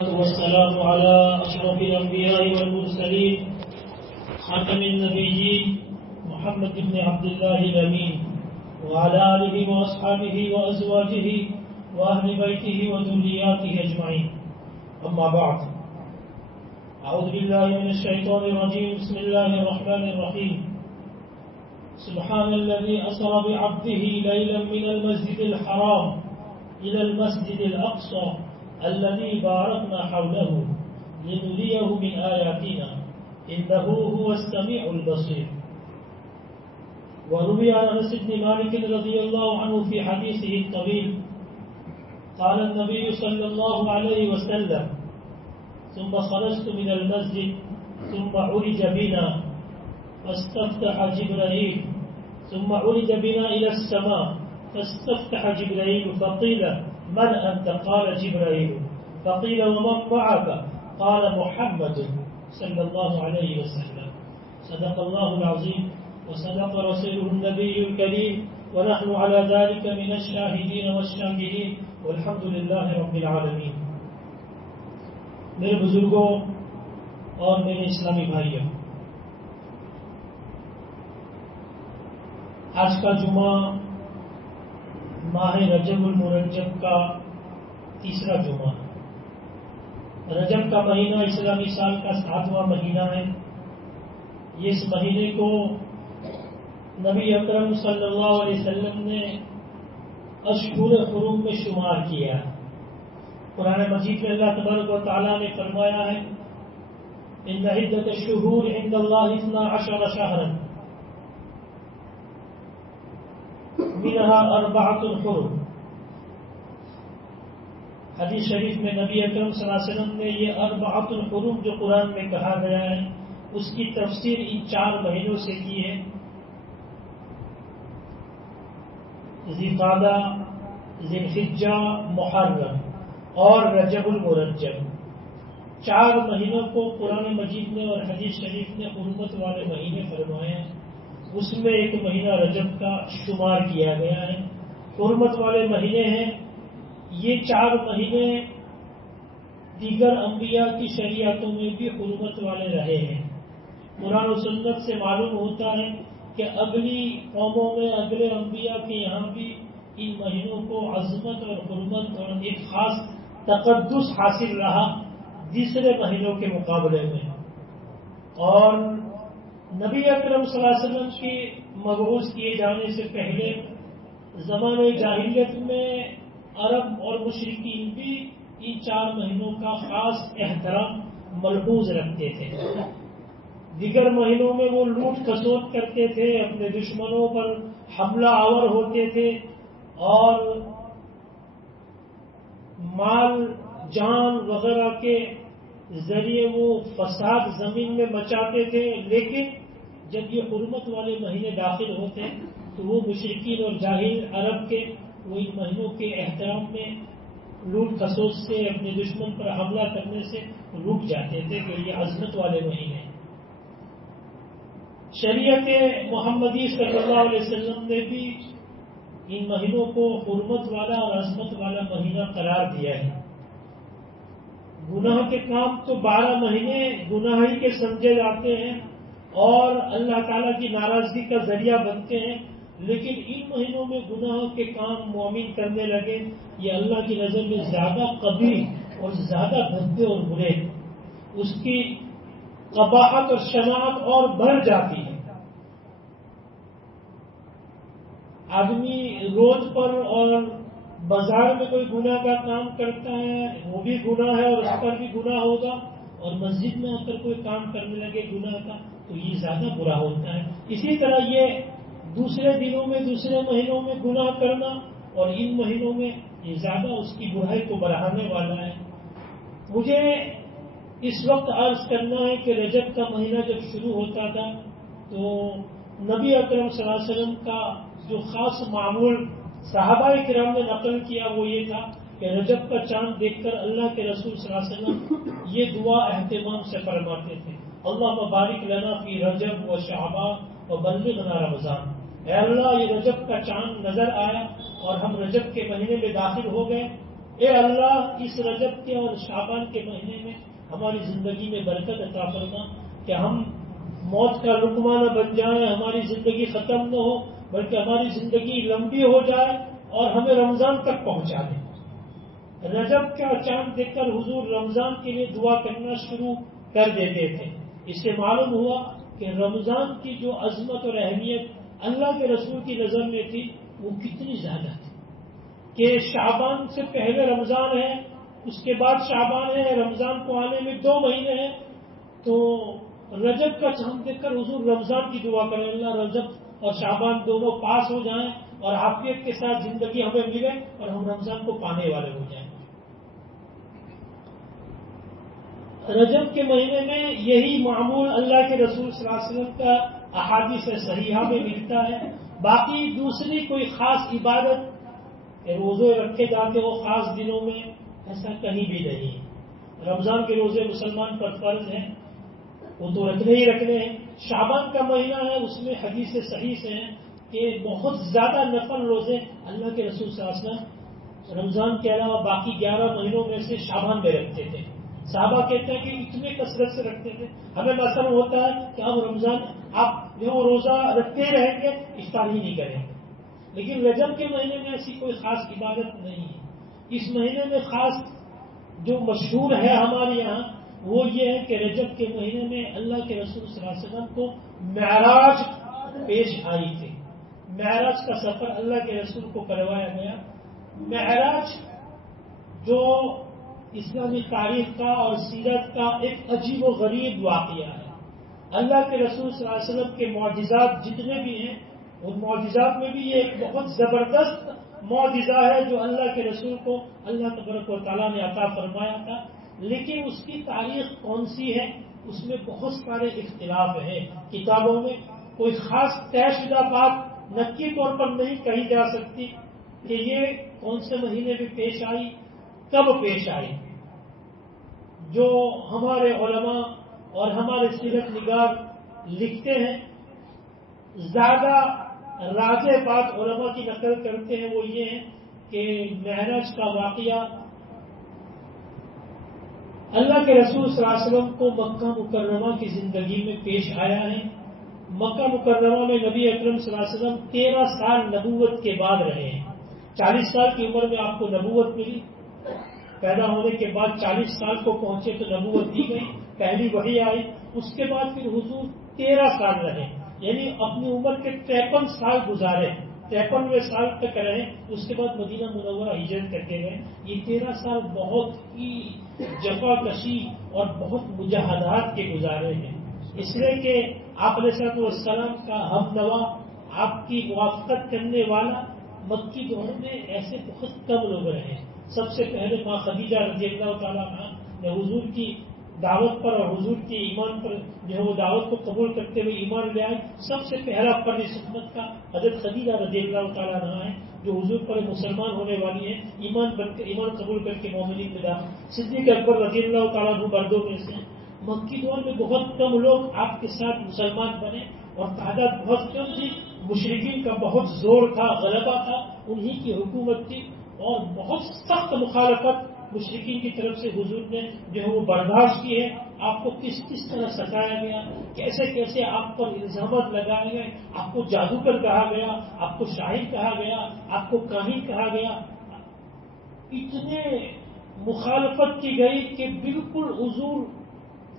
والسلام على أشرف الأنبياء والمرسلين خاتم النبيين محمد بن عبد الله الأمين وعلى آله وأصحابه وأزواجه وأهل بيته وذرياته أجمعين. أما بعد، أعوذ بالله من الشيطان الرجيم. بسم الله الرحمن الرحيم. سبحان الذي أسرى بعبده ليلا من المسجد الحرام إلى المسجد الأقصى الذي باركنا حوله لنريه من آياتنا إنه هو السميع البصير. وروي عن أنس بن مالك رضي الله عنه في حديثه الطويل قال النبي صلى الله عليه وسلم: ثم خرجت من المسجد ثم عرج بنا فاستفتح جبرائيل ثم عرج بنا إلى السماء فاستفتح جبرائيل فقيل: من أنت؟ قال: جبرائيل. فقيل: ومن معك؟ قال: محمد صلى الله عليه وسلم. صدق الله العظيم وصدق رسوله النبي الكريم ونحن على ذلك من الشاهدين والشاكرين والحمد لله رب العالمين. میرے بزرگوں اور میرے اسلامی بھائیوں، آج کا جمعہ ماہ رجب المرجب کا تیسرا جمعہ. رجب کا مہینہ اسلامی سال کا 7واں مہینہ ہے. اس مہینے کو نبی اکرم صلی اللہ علیہ وسلم نے اشہر حرم میں شمار کیا ہے. قرآن مجید میں اللہ تبارک و تعالیٰ نے فرمایا ہے: ان عدت الشہور عند اللہ 12 شہرا منها 4 حرم. حدیث شریف میں نبی اکرم صلی اللہ علیہ وسلم نے یہ 4 حرم جو قرآن میں کہا گیا ہے اس کی تفسیر ان 4 مہینوں سے کی ہے: ذی قعدہ، ذی الحجہ، محرم اور رجب المرجب. 4 مہینوں کو قرآن مجید نے اور حدیث شریف نے حرمت والے مہینے فرمائے ہیں. اس میں ایک مہینہ رجب کا شمار کیا گیا ہے. حرمت والے مہینے ہیں. یہ 4 مہینے دیگر انبیاء کی شریعتوں میں بھی حرمت والے رہے ہیں. قرآن و سنت سے معلوم ہوتا ہے کہ اگلی قوموں میں اگلے انبیاء کے یہاں بھی ان مہینوں کو عظمت اور حرمت اور ایک خاص تقدس حاصل رہا دوسرے مہینوں کے مقابلے میں. اور نبی اکرم صلی اللہ علیہ وسلم کے مبعوث کیے جانے سے پہلے زمانۂ جاہلیت میں عرب اور مشرکین بھی ان 4 مہینوں کا خاص احترام ملحوظ رکھتے تھے. دیگر مہینوں میں وہ لوٹ کھسوٹ کرتے تھے، اپنے دشمنوں پر حملہ آور ہوتے تھے اور مال جان وغیرہ کے ذریعے وہ فساد زمین میں مچاتے تھے. لیکن جب یہ حرمت والے مہینے داخل ہوتے تو وہ مشرکین اور جاہل عرب کے وہ ان مہینوں کے احترام میں لوٹ کھسوٹ سے اپنے دشمن پر حملہ کرنے سے رک جاتے تھے کہ یہ عظمت والے مہینے ہیں. شریعت محمدی صلی اللہ علیہ وسلم نے بھی ان مہینوں کو حرمت والا اور عظمت والا مہینہ قرار دیا ہے. گناہ کے کام تو 12 مہینے گناہ ہی کے سمجھے جاتے ہیں اور اللہ تعالیٰ کی ناراضگی کا ذریعہ بنتے ہیں. لیکن ان مہینوں میں گناہ کے کام مومن کرنے لگے یہ اللہ کی نظر میں زیادہ قبیح اور زیادہ بھدے اور برے، اس کی قباحت اور شناعت اور بڑھ جاتی ہے. آدمی روز پر اور بازار میں کوئی گناہ کا کام کرتا ہے وہ بھی گناہ ہے اور اس پر بھی گناہ ہوگا، اور مسجد میں آ کر کوئی کام کرنے لگے گناہ کا تو یہ زیادہ برا ہوتا ہے. اسی طرح یہ دوسرے دنوں میں دوسرے مہینوں میں گناہ کرنا اور ان مہینوں میں یہ زیادہ اس کی برائی کو بڑھانے والا ہے. مجھے اس وقت عرض کرنا ہے کہ رجب کا مہینہ جب شروع ہوتا تھا تو نبی اکرم صلی اللہ علیہ وسلم کا جو خاص معمول صحابہ کرام نے نقل کیا وہ یہ تھا کہ رجب کا چاند دیکھ کر اللہ کے رسول صلی اللہ علیہ وسلم یہ دعا اہتمام سے فرماتے تھے: اللہ مبارک لنا فی رجب و شعبان و بلغنا رمضان. اے اللہ، یہ رجب کا چاند نظر آیا اور ہم رجب کے مہینے میں داخل ہو گئے اے اللہ اس رجب کے اور شعبان کے مہینے میں ہماری زندگی میں برکت عطا فرما کہ ہم موت کا لقمہ نہ بن جائیں، ہماری زندگی ختم نہ ہو بلکہ ہماری زندگی لمبی ہو جائے اور ہمیں رمضان تک پہنچا دے۔ رجب کا چاند دیکھ کر حضور رمضان کے لیے دعا کرنا شروع کر دیتے تھے۔ اس سے معلوم ہوا کہ رمضان کی جو عظمت اور اہمیت اللہ کے رسول کی نظر میں تھی وہ کتنی زیادہ تھی کہ شعبان سے پہلے رمضان ہے، اس کے بعد شعبان ہے، رمضان کو آنے میں 2 مہینے ہیں، تو رجب کا چاند دیکھ کر حضور رمضان کی دعا کریں، اللہ رجب اور شعبان دونوں پاس ہو جائیں اور عافیت کے ساتھ زندگی ہمیں ملے اور ہم رمضان کو پانے والے ہو جائیں۔ رجب کے مہینے میں یہی معمول اللہ کے رسول صلی اللہ علیہ وسلم کا احادیث صحیحہ میں ملتا ہے۔ باقی دوسری کوئی خاص عبادت روزے رکھے جاتے ہو خاص دنوں میں، ایسا کہیں بھی نہیں ہے۔ رمضان کے روزے مسلمان پر فرض ہیں، وہ تو رکھنے ہی رکھنے ہیں۔ شعبان کا مہینہ ہے، اس میں حدیث صحیح سے ہیں کہ بہت زیادہ نفل روزے اللہ کے رسول صلی اللہ علیہ وسلم رمضان کے علاوہ باقی 11 مہینوں میں سے شعبان میں رکھتے تھے۔ صحابہ کہتے ہیں کہ اتنے کثرت سے رکھتے تھے، ہمیں مثلا ہوتا ہے کہ ہم رمضان آپ جو روزہ رکھتے رہیں گے افطار ہی نہیں کریں گے، لیکن رجب کے مہینے میں ایسی کوئی خاص عبادت نہیں ہے۔ اس مہینے میں خاص جو مشہور ہے ہمارے یہاں وہ یہ ہے کہ رجب کے مہینے میں اللہ کے رسول صلی اللہ علیہ وسلم کو معراج پیش آئی تھی۔ معراج کا سفر اللہ کے رسول کو کروایا گیا۔ معراج جو اسلامی تاریخ کا اور سیرت کا ایک عجیب و غریب واقعہ ہے۔ اللہ کے رسول صلی اللہ علیہ وسلم کے معجزات جتنے بھی ہیں ان معجزات میں بھی یہ ایک بہت زبردست معجزہ ہے جو اللہ کے رسول کو اللہ تبارک و تعالیٰ نے عطا فرمایا تھا، لیکن اس کی تاریخ کون سی ہے اس میں بہت سارے اختلاف ہیں کتابوں میں۔ کوئی خاص طے شدہ بات نقی طور پر نہیں کہی جا سکتی کہ یہ کون سے مہینے میں پیش آئی، کب پیش آئی۔ جو ہمارے علماء اور ہمارے سیرت نگار لکھتے ہیں، زیادہ راجح بات علماء کی نقل کرتے ہیں وہ یہ ہے کہ معراج کا واقعہ اللہ کے رسول صلی اللہ علیہ وسلم کو مکہ مکرمہ کی زندگی میں پیش آیا ہے۔ مکہ مکرمہ میں نبی اکرم صلی اللہ علیہ وسلم 13 سال نبوت کے بعد رہے ہیں۔ 40 سال کی عمر میں آپ کو نبوت ملی، پیدا ہونے کے بعد 40 سال کو پہنچے تو نبوت دی گئی، پہلی وحی آئی، اس کے بعد پھر حضور 13 سال رہے، یعنی اپنی عمر کے 53 سال گزارے، 53ویں سال تک رہے، اس کے بعد مدینہ منورہ ہجرت کر کے گئے۔ یہ 13 سال بہت ہی جفا کشی اور بہت مجاہدات کے گزارے ہیں، اس لیے کہ آپ علیہ السلام کا ہم نوا، آپ کی موافقت کرنے والا مکی دور میں ایسے بہت کم لوگ رہے۔ سب سے پہلے ماں خدیجہ رضی اللہ تعالیٰ عنہا نے حضور کی دعوت پر اور حضور کی ایمان پر جو ہے وہ دعوت کو قبول کرتے ہوئے ایمان لے آئے۔ سب سے پہلا فرد سنت کا حضرت خدیجہ رضی اللہ تعالیٰ عنہا ہے جو حضور پر مسلمان ہونے والی ہے، ایمان قبول کر کے مومنین میں داخل۔ صدیق اکبر رضی اللہ تعالیٰ عنہ مردوں میں سے۔ مکی دور میں بہت کم لوگ آپ کے ساتھ مسلمان بنے اور تعداد بہت کم تھی، مشرکین کا بہت زور تھا، غلبہ تھا، انہی کی حکومت تھی اور بہت سخت مخالفت مشرکین کی طرف سے حضور نے جو ہے وہ برداشت کی ہے۔ آپ کو کس طرح ستایا گیا، کیسے کیسے آپ پر الزامات لگائے گئے، آپ کو جادوگر کہا گیا، آپ کو شاعر کہا گیا، آپ کو کاہن کہا گیا، اتنے مخالفت کی گئی کہ بالکل حضور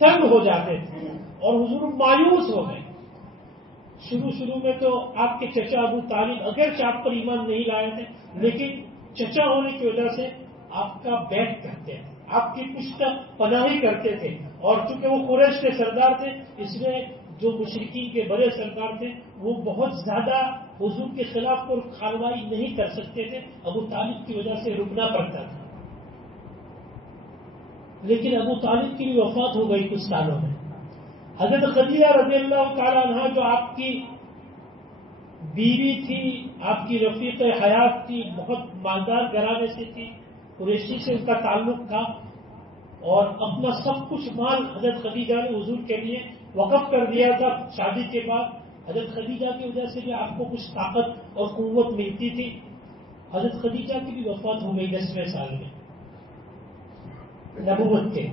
تنگ ہو جاتے تھے اور حضور مایوس ہو گئے۔ شروع میں تو آپ کے چچا ابو طالب اگرچہ آپ پر ایمان نہیں لائے تھے لیکن چچا ہونے کی وجہ سے آپ کا بیٹ کرتے ہیں، آپ کی پشت پناہی کرتے تھے، اور چونکہ وہ قریش کے سردار تھے اس میں جو مشرکین کے بڑے سردار تھے وہ بہت زیادہ حضور کے خلاف کوئی کارروائی نہیں کر سکتے تھے، ابو طالب کی وجہ سے رکنا پڑتا تھا۔ لیکن ابو طالب کی بھی وفات ہو گئی کچھ سالوں میں۔ حضرت خدیجہ رضی اللہ تعالیٰ عنہا جو آپ کی بیوی تھی، آپ کی رفیق حیات تھی، بہت مالدار گھرانے سے تھی، قریشی سے ان کا تعلق تھا، اور اپنا سب کچھ مال حضرت خدیجہ نے حضور کے لیے وقف کر دیا تھا شادی کے بعد۔ حضرت خدیجہ کی وجہ سے بھی آپ کو کچھ طاقت اور قوت ملتی تھی۔ حضرت خدیجہ کی بھی وفات ہو گئی 10ویں سال میں۔ نبوت کے،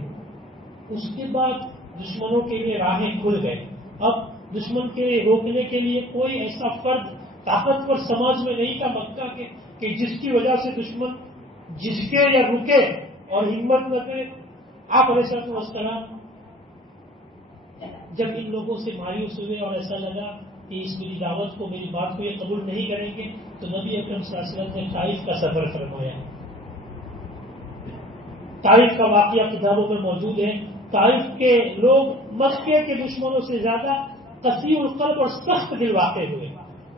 اس کے بعد دشمنوں کے لیے راہیں کھل گئے. اب دشمن کے روکنے کے لیے کوئی ایسا فرد طاقتور سماج میں نہیں تھا مکہ کے کہ جس کی وجہ سے دشمن جھجکے یا رکے اور ہمت نہ کرے. آپ علیہ السلام جب ان لوگوں سے مایوس ہوئے اور ایسا لگا کہ اس میری دعوت کو، میری بات کو یہ قبول نہیں کریں گے، تو نبی اکرم صلی اللہ علیہ وسلم نے طائف کا سفر فرمایا. طائف کا واقعہ کتابوں میں موجود ہے. طائف کے لوگ مکے کے دشمنوں سے زیادہ قسی القلب اور سخت دل واقع ہوئے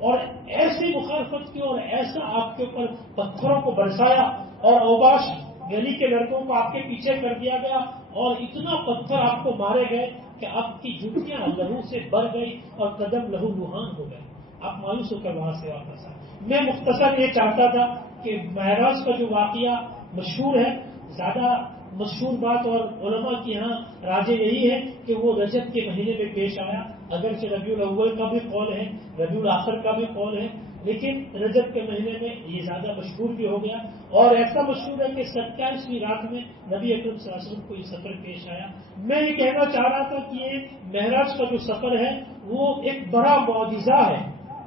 اور ایسی مخالفت کی اور ایسا آپ کے اوپر پتھروں کو برسایا اور اوباش گلی کے لڑکوں کو آپ کے پیچھے کر دیا گیا اور اتنا پتھر آپ کو مارے گئے کہ آپ کی جوتیاں لہو سے بھر گئی اور قدم لہو لہان ہو گئے. آپ مایوس ہو کر وہاں سے واپس آئے. میں مختصر یہ چاہتا تھا کہ معراج کا جو واقعہ مشہور ہے، زیادہ مشہور بات اور علماء کی یہاں راجے یہی ہے کہ وہ رجب کے مہینے میں پیش آیا. اگرچہ ربیع الاول کا بھی قول ہے، ربیع الاخر کا بھی قول ہے، لیکن رجب کے مہینے میں یہ زیادہ مشہور بھی ہو گیا. اور ایسا مشہور ہے کہ 27ویں رات میں نبی اکرم صلی اللہ علیہ وسلم کو یہ سفر پیش آیا. میں یہ کہنا چاہ رہا تھا کہ یہ معراج کا جو سفر ہے وہ ایک بڑا معجزہ ہے.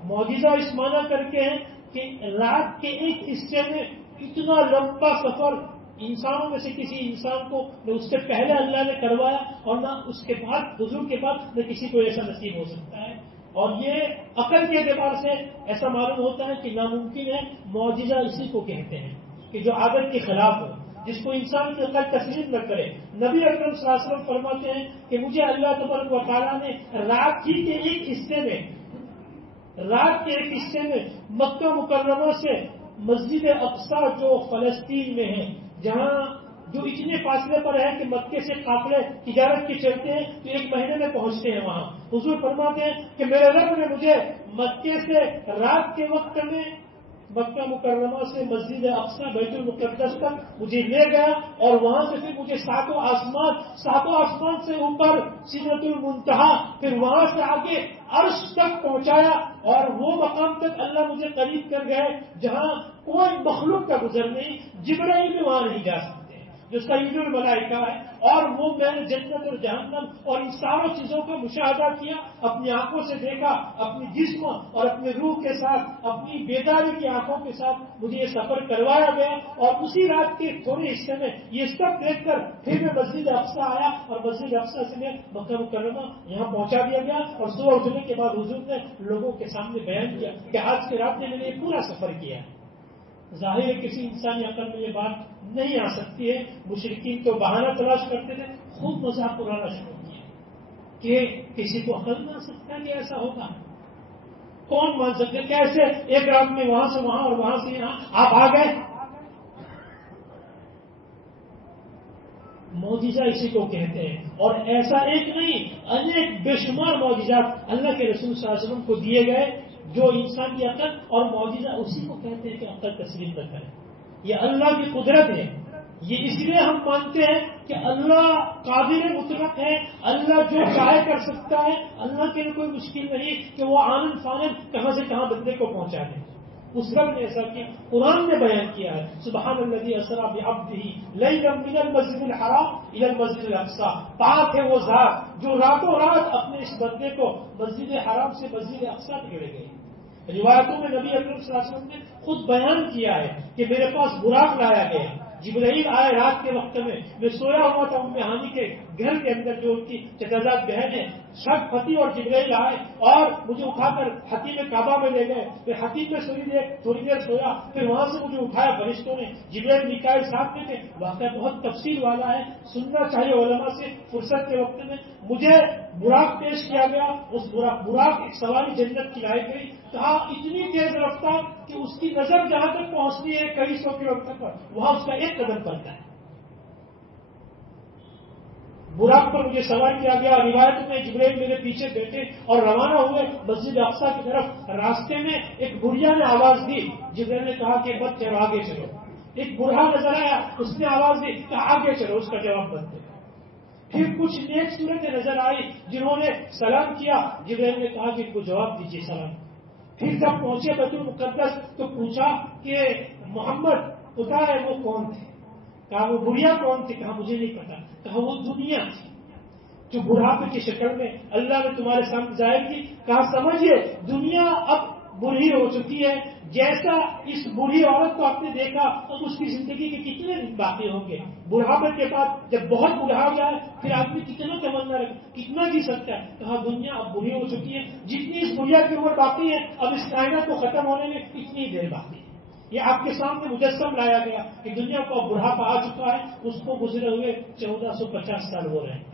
معجزہ اس معنی کر کے ہے کہ رات کے ایک حصے میں اتنا لمبا سفر انسانوں میں سے کسی انسان کو نہ اس سے پہلے اللہ نے کروایا اور نہ اس کے بعد، حضور کے بعد نہ کسی کو ایسا نصیب ہو سکتا ہے. اور یہ عقل کے اعتبار سے ایسا معلوم ہوتا ہے کہ ناممکن ہے. معجزہ اسی کو کہتے ہیں کہ جو عادت کے خلاف ہو، جس کو انسان کی عقل تسلیم نہ کرے. نبی اکرم صلی اللہ علیہ وسلم فرماتے ہیں کہ مجھے اللہ تبارک و تعالیٰ نے رات ہی کے ایک حصے میں مکہ مکرمہ سے مسجد اقصی جو فلسطین میں ہے، جہاں جو اتنے فاصلے پر ہے کہ مکے سے قافلے تجارت کے چلتے ہیں تو ایک مہینے میں پہنچتے ہیں وہاں. حضور فرماتے ہیں کہ میرے رب نے مجھے مکے سے رات کے وقت میں مکہ مکرمہ سے مسجد اقصی بیت المقدس تک مجھے لے گیا اور وہاں سے پھر مجھے ساتوں آسمان سے اوپر سدرۃ المنتہا، پھر وہاں سے آگے عرش تک پہنچایا اور وہ مقام تک اللہ مجھے قریب کر گئے جہاں کوئی مخلوق کا گزر نہیں. جبرائیل بھی وہاں نہیں جا سکتے جو سید الملائکہ ہے. اور وہ میں نے جنت اور جہنم اور ان ساروں چیزوں کا مشاہدہ کیا، اپنی آنکھوں سے دیکھا، اپنی جسم اور اپنے روح کے ساتھ، اپنی بیداری کی آنکھوں کے ساتھ مجھے یہ سفر کروایا گیا. اور اسی رات کے تھوڑے حصے میں یہ سب دیکھ کر پھر میں مسجد اقصی آیا اور مسجد اقصی سے میں مکہ مکرمہ یہاں پہنچا دیا گیا. اور صبح اٹھنے کے بعد حضور نے لوگوں کے سامنے بیان کیا کہ آج کے رات میں نے یہ پورا سفر کیا ہے. ظاہر ہے کسی انسانی عقل میں یہ بات نہیں آ سکتی ہے. مشرکین تو بہانہ تلاش کرتے تھے، خوب مذاق اڑانا شروع کیا کہ کسی کو عقل نہ آ سکتا کہ ایسا ہوگا. کون مان سکتے؟ کیسے ایک رات میں وہاں سے وہاں اور وہاں سے یہاں آپ آ گئے؟ معجزہ اسی کو کہتے ہیں. اور ایسا ایک نہیں، انیک بے شمار معجزات اللہ کے رسول صلی اللہ علیہ وسلم کو دیے گئے جو انسان کی عقل، اور معجزہ اسی کو کہتے ہیں کہ عقل تسلیم نہ کرے. یہ اللہ کی قدرت ہے. یہ اس لیے ہم مانتے ہیں کہ اللہ قادر مطلق ہے، اللہ جو چاہے کر سکتا ہے. اللہ کے لیے کوئی مشکل نہیں کہ وہ آنند فانند کہاں سے کہاں بندے کو پہنچا دے. اس رب نے ایسا کیا. قرآن نے بیان کیا ہے سبحان الذی اسری بعبدہ لیلا من المسجد الحرام الی المسجد الاقصی. پاک ہے وہ ذات جو راتوں رات اپنے اس بندے کو مسجد حرام سے مسجد اقصی تک لے گئے. روایتوں میں نبی اکرم صلی اللہ علیہ وسلم نے خود بیان کیا ہے کہ میرے پاس براق لایا گیا، جبرائیل آئے رات کے وقت میں سویا ہوا تھا ام ہانی کے گھر کے اندر جو ان کی چچازاد بہن ہے. شب حتیم اور جبرائیل آئے اور مجھے اٹھا کر حتیم کعبہ میں لے گئے. پھر حتیم میں تھوڑی دیر سویا، پھر وہاں سے مجھے اٹھایا فرشتوں نے. جبرائیل میکائیل ساتھ میں تھے. واقعہ بہت تفصیل والا ہے، سننا چاہیے علماء سے فرصت کے وقت میں. مجھے براق پیش کیا گیا. اس براق ایک سواری جنت کی لائی گئی. کہا اتنی تیز رفتار کہ اس کی نظر جہاں تک پہنچتی ہے کئی 100 کلو میٹر پر، وہاں اس کا ایک قدم پڑتا ہے. براق پر مجھے سوار کیا گیا. روایت میں جبرائیل میرے پیچھے بیٹھے اور روانہ ہوئے مسجد اقصی کی طرف. راستے میں ایک بڑھیا نے آواز دی. جبرائیل نے کہا کہ بچے آگے چلو. ایک بوڑھا نظر آیا، اس نے آواز دی کہ آگے چلو. اس کا جواب بند. پھر کچھ نیک صورتیں نظر آئی جنہوں نے سلام کیا. جبرائیل نے کہا کہ ان کو جواب دیجیے سلام. پھر جب پہنچے بیت المقدس تو پوچھا کہ محمد پتا ہے وہ کون تھے؟ کہا وہ بڑھیا کون تھی؟ کہا مجھے نہیں پتا. کہا وہ دنیا تھی جو بڑھاپے کی شکل میں اللہ نے تمہارے سامنے ظاہر کی. کہا سمجھیے دنیا اب بوڑھی ہو چکی ہے. جیسا اس بوڑھی عورت کو آپ نے دیکھا اب اس کی زندگی کے کتنے دن باقی ہوں گے. بڑھاپے کے بعد جب بہت بوڑھا ہو جائے پھر آدمی کتنا تمنا رکھے, کتنا جی سکتا ہے. کہا دنیا اب بوڑھی ہو چکی ہے, جتنی اس بڑھیا کی عمر باقی ہے اب اس کائنات کو ختم ہونے میں اتنی دیر باقی ہے. یہ آپ کے سامنے مجسم لایا گیا کہ دنیا کو اب بڑھاپا آ چکا ہے. اس کو گزرے ہوئے 1450 سال ہو رہے ہیں.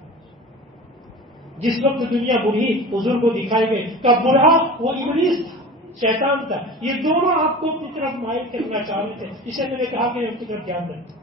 جس وقت دنیا بوڑھی حضور کو دکھائی گئی کا بوڑھا وہ ابلیس تھا, شیطان تھا. یہ دونوں آپ کو اپنی طرف مائل کرنا چاہ رہے تھے. اسے میں نے کہا کہ اپنی طرف دھیان رکھیں.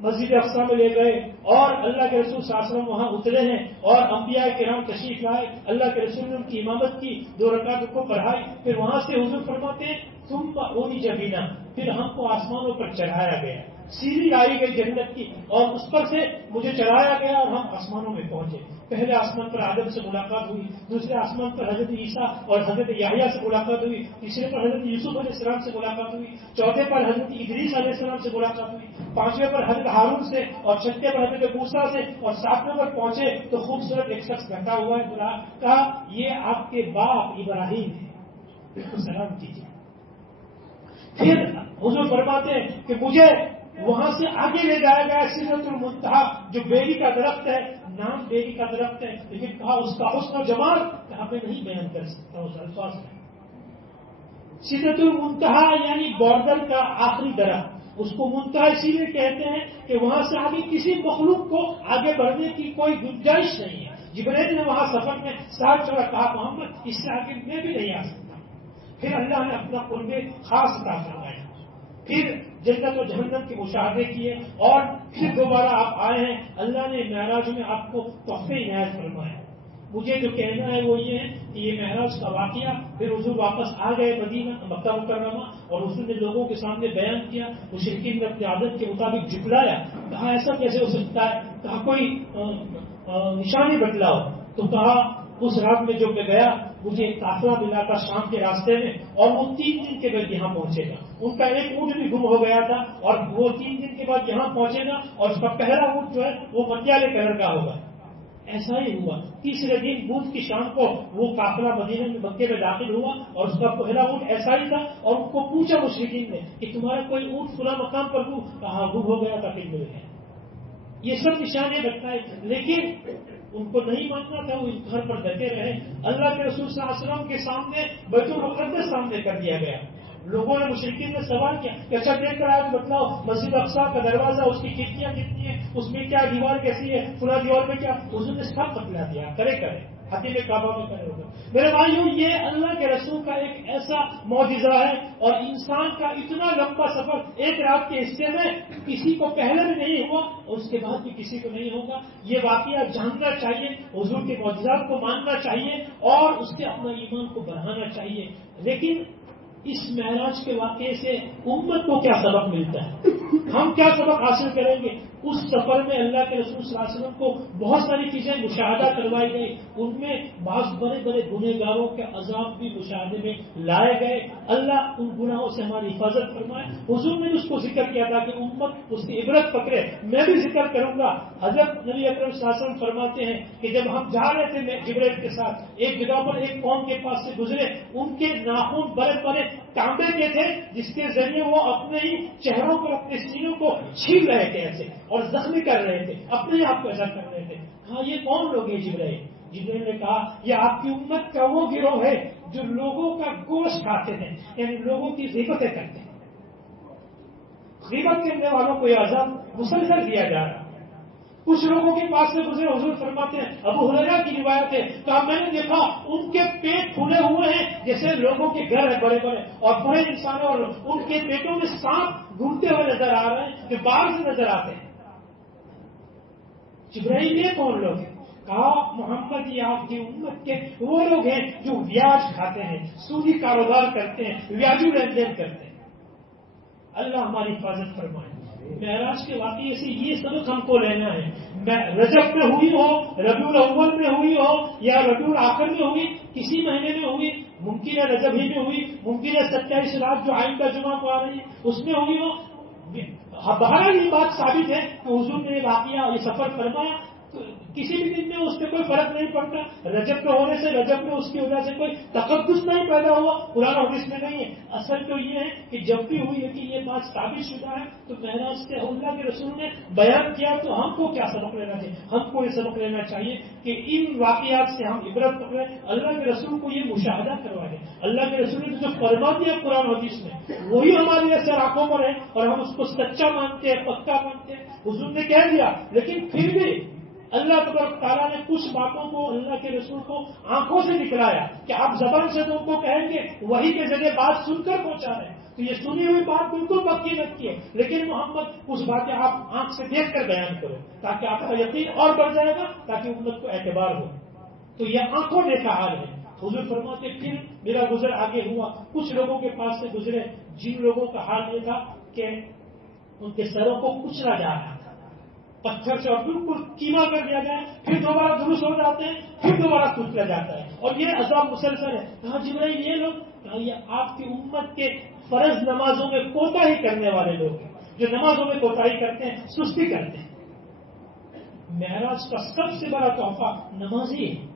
مسجد اقصی میں لے گئے اور اللہ کے رسول صلی اللہ علیہ وسلم وہاں اترے ہیں اور انبیاء کرام تشریف لائے. اللہ کے رسول نے ان کی امامت کی, 2 رکعت کو پڑھائی. پھر وہاں سے حضور فرماتے ہیں تم اونی جبینا, پھر ہم کو آسمانوں پر چڑھایا گیا. سیڑھی لائی گئی جنت کی اور اس پر سے مجھے چڑھایا گیا اور ہم آسمانوں میں پہنچے. پہلے آسمان پر آدم سے ملاقات ہوئی, دوسرے آسمان پر حضرت عیسیٰ اور حضرت یحییٰ سے ملاقات ہوئی, تیسرے پر حضرت یوسف علیہ السلام سے ملاقات ہوئی, چوتھے پر حضرت ادریس علیہ السلام سے ملاقات ہوئی, 5ویں پر حضرت ہارون سے اور 6ویں پر حضرت موسیٰ سے اور 7ویں پر پہنچے تو خوبصورت ایک شخص بیٹھا ہوا ہے. بلا کہا یہ آپ کے باپ ابراہیم ہے, بالکل سلام کیجیے. پھر حضور فرماتے ہیں کہ مجھے وہاں سے آگے لے جایا گیا سدرۃ المنتہا جو بیری کا درخت ہے. نام بیری کا درخت ہے لیکن کہا اس کا حسن و جمال کہا میں نہیں بیان کر سکتا اس الفاظ میں. سدرۃ المنتہا یعنی بارڈر کا آخری درخت. اس کو منتہا اسی لیے کہتے ہیں کہ وہاں سے آگے کسی مخلوق کو آگے بڑھنے کی کوئی گنجائش نہیں ہے. جبرائیل نے وہاں سفر میں 60 جگہ کہا محمد اس سے آگے میں بھی نہیں آ سکتا. پھر اللہ نے اپنا قرب خاص عطا فرمایا. پھر جنت و جہنم کے مشاہدے کیے اور پھر دوبارہ آپ آئے ہیں. اللہ نے معراج میں آپ کو تحفے عنایت فرمایا. مجھے جو کہنا ہے وہ یہ ہے کہ یہ معراج کا واقعہ پھر حضور واپس آ گئے مدینہ مکہ مکرمہ اور حضور نے لوگوں کے سامنے بیان کیا. مشرکین نے اپنی عادت کے مطابق جھٹلایا. کہا ایسا کیسے ہو سکتا ہے, کہا کوئی نشانی بتلاؤ. تو کہا اس رات میں جو میں گیا مجھے ایک قافلہ ملا تھا شام کے راستے میں اور وہ 3 دن کے بعد یہاں پہنچے گا. ان کا ایک اونٹ بھی گم ہو گیا تھا اور وہ 3 دن کے بعد یہاں پہنچے گا اور اس کا پہلا اونٹ جو ہے وہ مٹیالے کلر کا ہوگا. ایسا ہی ہوا. تیسرے دن بدھ کی شام کو وہ قافلہ مدینہ میں مکے میں داخل ہوا اور اس کا پہلا اونٹ ایسا ہی تھا. اور ان کو پوچھا مشرکین نے کہ تمہارا کوئی اونٹ فلاں مقام پر کہا گم ہو گیا تھا. پھر مل گیا. یہ سب نشانیاں بتائیں لیکن ان کو نہیں ماننا تھا. وہ گھر پر ڈٹے رہے. اللہ کے رسول صلی اللہ علیہ وسلم کے سامنے بیت المقدس سامنے کر دیا گیا. لوگوں نے مشرکین نے سوال کیا کہ اچھا دیکھ کر آج بتلاؤ مسجد اقصی کا دروازہ اس کی کھڑکیاں کتنی ہیں, اس میں کیا دیوار کیسی ہے, فلاں دیوار میں کیا. اس نے سب بتلا دیا. کرے حتیم کعبہ میں کرے ہوگا. میرے بھائیوں یہ اللہ کے رسول کا ایک ایسا معجزہ ہے اور انسان کا اتنا لمبا سفر ایک رات کے حصے میں کسی کو پہلے بھی نہیں ہوا اور اس کے بعد بھی کسی کو نہیں ہوگا. یہ واقعہ جاننا چاہیے, حضور کے معجزات کو ماننا چاہیے اور اس کے اپنا ایمان کو بڑھانا چاہیے. لیکن اس معراج کے واقعے سے امت کو کیا سبق ملتا ہے, ہم کیا سبق حاصل کریں گے؟ اس سفر میں اللہ کے رسول صلی اللہ علیہ وسلم کو بہت ساری چیزیں مشاہدہ کروائی گئی. ان میں بعض بڑے بڑے گنہگاروں کے عذاب بھی مشاہدے میں لائے گئے. اللہ ان گناہوں سے ہماری حفاظت فرمائے. حضور نے اس کو ذکر کیا تھا کہ امت اس کی عبرت پکڑے. میں بھی ذکر کروں گا. حضرت نبی اکرم صلی اللہ علیہ وسلم فرماتے ہیں کہ جب ہم جا رہے تھے جبرائیل کے ساتھ ایک جگہ پر ایک قوم کے پاس سے گزرے. ان کے ناخن بڑے بڑے تانبے کے تھے جس کے ذریعے وہ اپنے ہی چہروں پر اپنے سینوں کو چھین رہے تھے ایسے اور زخمی کر رہے تھے, اپنے آپ کو ایسا کر رہے تھے. ہاں یہ کون لوگ ہیں جبرائیل؟ جبرائیل نے کہا یہ آپ کی امت کا وہ گروہ ہے جو لوگوں کا گوشت کھاتے ہیں, یعنی لوگوں کی غیبتیں کرتے ہیں. غیبت کرنے والوں کو یہ عذاب مسلسل دیا جا رہا ہے. کچھ لوگوں کے پاس سے گزرے حضور فرماتے ہیں, ابو ہریرہ کی روایت ہے, کہا میں نے دیکھا ان کے پیٹ کھلے ہوئے ہیں جیسے لوگوں کے گھر ہیں بڑے بڑے اور بڑے انسانوں, اور ان کے پیٹوں میں سانپ گھومتے ہوئے نظر آ رہے ہیں جو باہر سے نظر آتے ہیں. جبرائیل یہ کون لوگ ہیں؟ کہا محمد یہ آپ کی امت کے وہ لوگ ہیں جو بیاج کھاتے ہیں, سودی کاروبار کرتے ہیں, بیاجو لین دین کرتے ہیں. اللہ ہماری حفاظت فرمائے. معراج کے واقعے سے یہ سبق ہم کو لینا ہے. رجب میں ہوئی ہو, ربیع الاول میں ہوئی ہو یا ربیع الاخر میں ہوئی, کسی مہینے میں ہوئی, ممکن ہے رجب ہی میں ہوئی, ممکن ہے 27 رات جو آئندہ جمعہ کو آ رہی ہے اس میں ہوئی ہو. بہرحال یہ بات ثابت ہے کہ حضور نے یہ واقعہ یہ سفر فرمایا تو کسی بھی دن میں اس سے کوئی فرق نہیں پڑتا. رجب کے ہونے سے رجب میں اس کی وجہ سے کوئی تقدس نہیں پیدا ہوا, قرآن حدیث میں نہیں ہے. اصل تو یہ ہے کہ جب بھی ہوئی ہے کہ یہ بات ثابت شدہ ہے تو معراج سے اللہ کے رسول نے بیان کیا تو ہم کو کیا سبق لینا چاہیے؟ ہم کو یہ سبق لینا چاہیے کہ ان واقعات سے ہم عبرت پکڑیں. اللہ کے رسول کو یہ مشاہدہ کروائے. اللہ کے رسول نے جو فرما دیا قرآن حدیث میں وہی ہماری ایسے آنکھوں پر ہے اور ہم اس کو سچا مانتے ہیں, پکا مانتے ہیں. حضور نے کہہ دیا, لیکن پھر بھی اللہ تبارک تعالیٰ نے کچھ باتوں کو اللہ کے رسول کو آنکھوں سے دکھلایا کہ آپ زبان سے تو ان کو کہیں گے وہی کے ذریعے بات سن کر پہنچا رہے ہیں. تو یہ سنی ہوئی بات بالکل پکی رکھی ہے, لیکن محمد کچھ باتیں آپ آنکھ سے دیکھ کر بیان کرو تاکہ آپ کا یقین اور بڑھ جائے گا, تاکہ امت کو اعتبار ہو. تو یہ آنکھوں دیکھا حال ہے. حضور فرماتے پھر میرا گزر آگے ہوا, کچھ لوگوں کے پاس سے گزرے جن لوگوں کا حال یہ تھا کہ ان کے سروں کو کچلا جا رہا تھا پتھر سے اور بالکل کیما کر دیا جائے, پھر دوبارہ درست ہو جاتے ہیں, پھر دوبارہ کچلا جاتا ہے اور یہ عذاب مسلسل ہے. کہا جبرائیل یہ لوگ, کہا یہ آپ کی امت کے فرض نمازوں میں کوتاہی کرنے والے لوگ ہیں, جو نمازوں میں کوتاہی کرتے ہیں, سستی کرتے ہیں. معراج کا سب سے بڑا تحفہ نماز ہی ہے.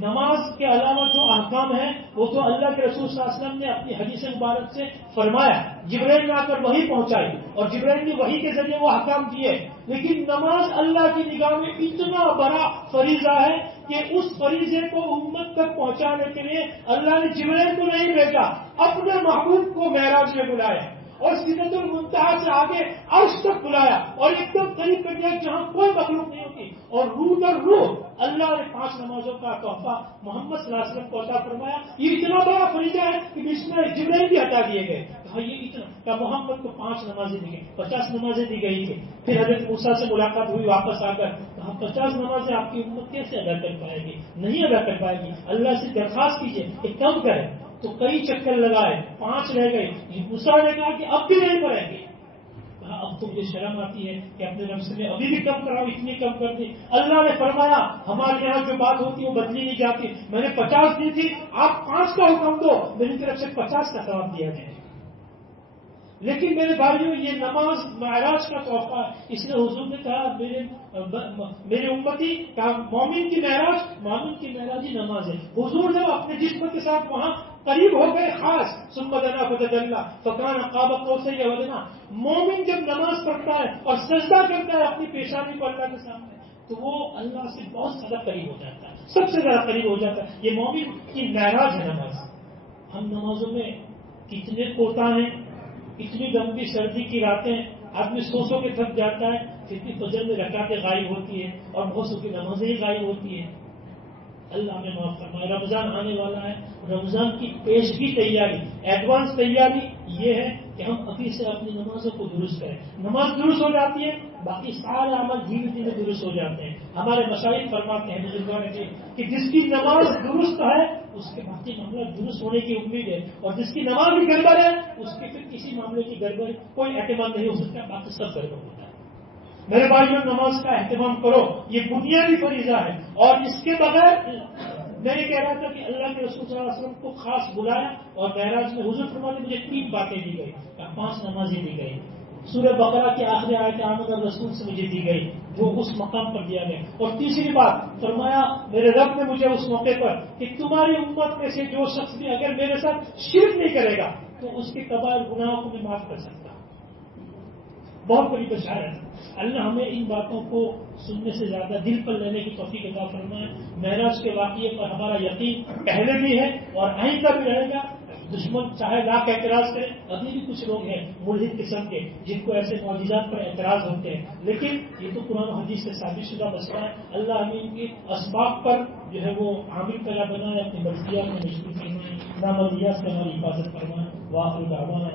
نماز کے علاوہ جو احکام ہیں وہ تو اللہ کے رسول صلی اللہ علیہ وسلم نے اپنی حدیث مبارک سے فرمایا. جبرائیل نے آ کر وہی پہنچائی اور جبرائیل نے وہی کے ذریعے وہ احکام دیے. لیکن نماز اللہ کی نگاہ میں اتنا بڑا فریضہ ہے کہ اس فریضے کو امت تک پہنچانے کے لیے اللہ نے جبرائیل کو نہیں بھیجا, اپنے محبوب کو معراج میں بلایا اور سدرۃ المنتہا سے آگے عرش تک بلایا اور ایک دم قریب کر دیا جہاں کوئی مخلوق نہیں ہوتی. اور روح در روح اللہ نے 5 نمازوں کا تحفہ محمد صلی اللہ علیہ وسلم کو عطا فرمایا. یہ اتنا بڑا فریضہ ہے کہ اس میں جبرائیل بھی ہٹا دیے گئے. کہا یہ اتنا, کہ محمد کو 5 نمازیں دی گئی, 50 نمازیں دی گئی تھی. پھر حضرت موسیٰ سے ملاقات ہوئی واپس آ کر, کہا 50 نمازیں آپ کی امت کیسے ادا کر پائے گی؟ نہیں ادا کر پائے گی. اللہ سے درخواست کیجیے کہ کم کرے. تو کئی چکر لگائے, 5 رہ گئے. موسیٰ نے کہا کہ اب بھی نہیں پڑیں گے. اب تو مجھے شرم آتی ہے کہ اپنے نفس میں ابھی بھی کم کراؤ, اتنی کم کر دی. اللہ نے فرمایا ہمارے یہاں جو بات ہوتی ہے وہ بدلی نہیں جاتی. میں نے 50 دی تھی, آپ 5 کا حکم دو, میری طرف سے 50 کا ثواب دیا جائے. لیکن میرے بھائیوں یہ نماز معراج کا تحفہ ہے. اس لیے حضور نے کہا میرے امتی کا مومن کی معراج ہی نماز ہے. حضور جب اپنے جسم کے ساتھ وہاں قریب ہو گئے خاص, ثم دنا فتدلى فكان قاب قوسين او ادنى. مومن جب نماز پڑھتا ہے اور سجدہ کرتا ہے اپنی پیشانی کو اللہ کے سامنے, تو وہ اللہ سے بہت زیادہ قریب ہو جاتا ہے, سب سے زیادہ قریب ہو جاتا ہے. یہ مومن کی معراج ہے نماز. ہم نمازوں میں کتنے کوتا ہیں, اتنی لمبی سردی کی راتیں, آدمی سو کے تھک جاتا ہے, پھر بھی فجر میں رکعتیں غائب ہوتی ہے اور بہت سو کی نمازیں ہی غائب ہوتی ہیں. اللہ ہمیں معاف فرمائے. رمضان آنے والا ہے, رمضان کی پیشگی تیاری, ایڈوانس تیاری یہ ہے کہ ہم ابھی سے اپنی نمازوں کو درست کریں. نماز درست ہو جاتی ہے, باقی سارے عمل دھیرے دھیرے درست ہو جاتے ہیں. ہمارے مشائخ فرماتے ہیں بزرگان جی کہ جس کی نماز درست ہے اس کے باقی معاملہ درست ہونے کی امید ہے, اور جس کی نماز بھی گڑبڑ ہے اس کے پھر کسی معاملے کی گڑبڑ کوئی اعتماد نہیں ہو سکتا, باقی سب گڑبڑ ہوتا ہے. میرے بھائیوں نماز کا اہتمام کرو, یہ بنیادی فریضہ ہے. اور اس کے بغیر میں یہ کہہ رہا تھا کہ اللہ کے رسول صلی اللہ علیہ وسلم کو خاص بلایا اور معراج میں حضور فرمانے مجھے 3 باتیں دی گئی, 5 نمازیں دی گئی. سورہ بقرہ کی آخری آیت آمد الرسول سے مجھے دی گئی جو اس مقام پر دیا گیا. اور تیسری بات فرمایا میرے رب نے مجھے اس موقع پر کہ تمہاری امت میں سے جو شخص بھی اگر میرے ساتھ شرک نہیں کرے گا تو اس کے کبائر گناہوں کو میں معاف کر سکتا. بہت بڑی بشارت. اللہ ہمیں ان باتوں کو سننے سے زیادہ دل پر لینے کی توفیق عطا فرمائے. معراج کے واقعے پر ہمارا یقین پہلے بھی ہے اور آئندہ بھی رہے گا. دشمن چاہے لاکھ اعتراض کرے, ابھی بھی کچھ لوگ ہیں ملحد قسم کے جن کو ایسے معجزات پر اعتراض ہوتے ہیں, لیکن یہ تو قرآن و حدیث سے ثابت شدہ مسئلہ ہے. اللہ ہمیں ان کے اسباب پر جو ہے وہ عامل پیدا بنائے, اپنی مرضیات میں مشغول فرمائے, نامرضیات سے ہماری حفاظت فرمائے. وآخر دعوانا